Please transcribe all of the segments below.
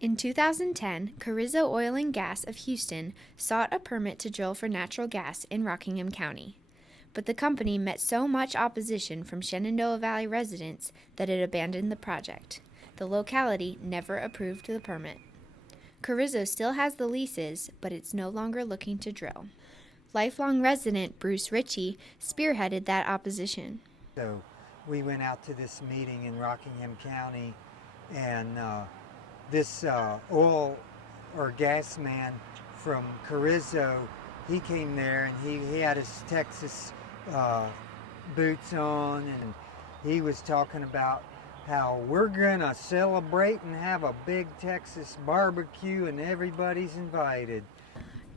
In 2010, Carrizo Oil and Gas of Houston sought a permit to drill for natural gas in Rockingham County. But the company met so much opposition from Shenandoah Valley residents that it abandoned the project. The locality never approved the permit. Carrizo still has the leases, but it's no longer looking to drill. Lifelong resident Bruce Ritchie spearheaded that opposition. So we went out to this meeting in Rockingham County, and this oil or gas man from Carrizo, he came there and he had his Texas boots on, and he was talking about how we're gonna celebrate and have a big Texas barbecue and everybody's invited.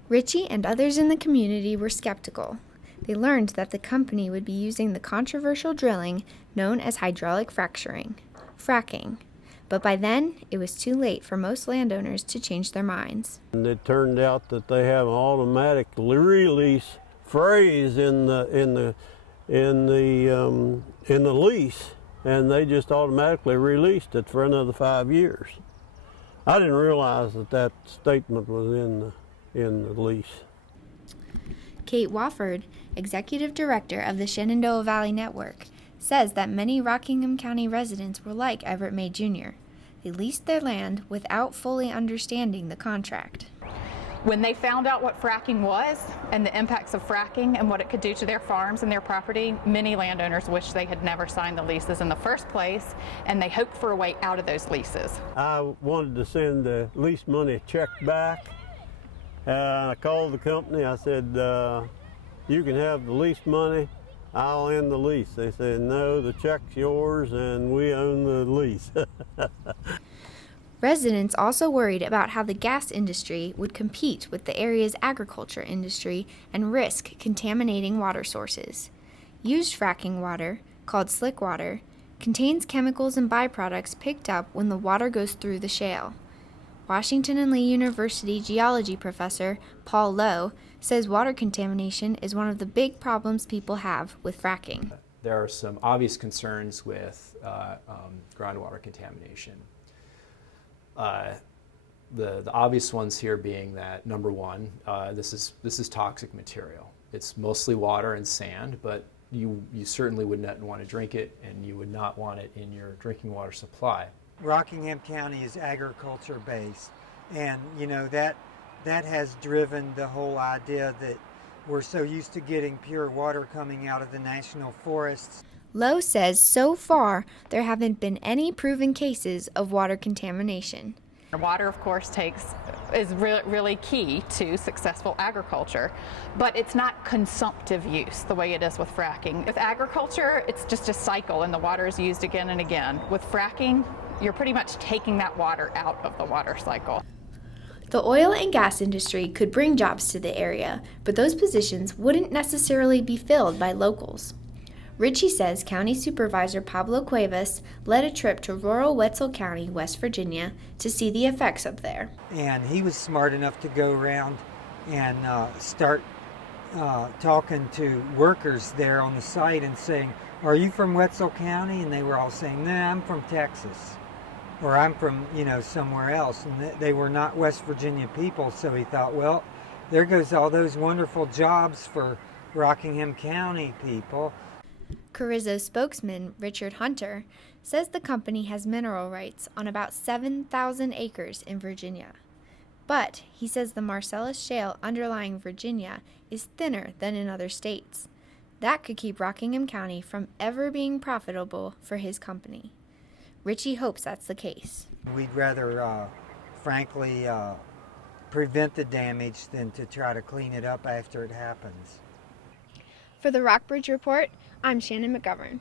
Ritchie and others in the community were skeptical. They learned that the company would be using the controversial drilling known as hydraulic fracturing, fracking. But by then, it was too late for most landowners to change their minds. And it turned out that they have an automatic release phrase in the lease, and they just automatically released it for another 5 years. I didn't realize that statement was in the lease. Kate Wofford, executive director of the Shenandoah Valley Network, says that many Rockingham County residents were like Everett May Jr. They leased their land without fully understanding the contract. When they found out what fracking was and the impacts of fracking and what it could do to their farms and their property, many landowners wish they had never signed the leases in the first place, and they hoped for a way out of those leases. I wanted to send the lease money check back. I called the company. I said, you can have the lease money, I'll end the lease. They said, no, the check's yours and we own the lease. Residents also worried about how the gas industry would compete with the area's agriculture industry and risk contaminating water sources. Used fracking water, called slick water, contains chemicals and byproducts picked up when the water goes through the shale. Washington and Lee University geology professor Paul Lowe says water contamination is one of the big problems people have with fracking. There are some obvious concerns with groundwater contamination. The obvious ones here being that, number one, this is toxic material. It's mostly water and sand, but you certainly would not want to drink it, and you would not want it in your drinking water supply. Rockingham County is agriculture based, and you know that has driven the whole idea that we're so used to getting pure water coming out of the national forests. Lowe says so far there haven't been any proven cases of water contamination. Water, of course, is really key to successful agriculture, but it's not consumptive use the way it is with fracking. With agriculture, it's just a cycle and the water is used again and again. With fracking, you're pretty much taking that water out of the water cycle. The oil and gas industry could bring jobs to the area, but those positions wouldn't necessarily be filled by locals. Ritchie says County Supervisor Pablo Cuevas led a trip to rural Wetzel County, West Virginia, to see the effects up there. And he was smart enough to go around and start talking to workers there on the site and saying, "Are you from Wetzel County?" And they were all saying, "No, I'm from Texas," or "I'm from, somewhere else." And they were not West Virginia people, so he thought, well, there goes all those wonderful jobs for Rockingham County people. Carrizo spokesman Richard Hunter says the company has mineral rights on about 7,000 acres in Virginia. But he says the Marcellus Shale underlying Virginia is thinner than in other states. That could keep Rockingham County from ever being profitable for his company. Ritchie hopes that's the case. We'd rather, frankly, prevent the damage than to try to clean it up after it happens. For the Rockbridge Report, I'm Shannon McGovern.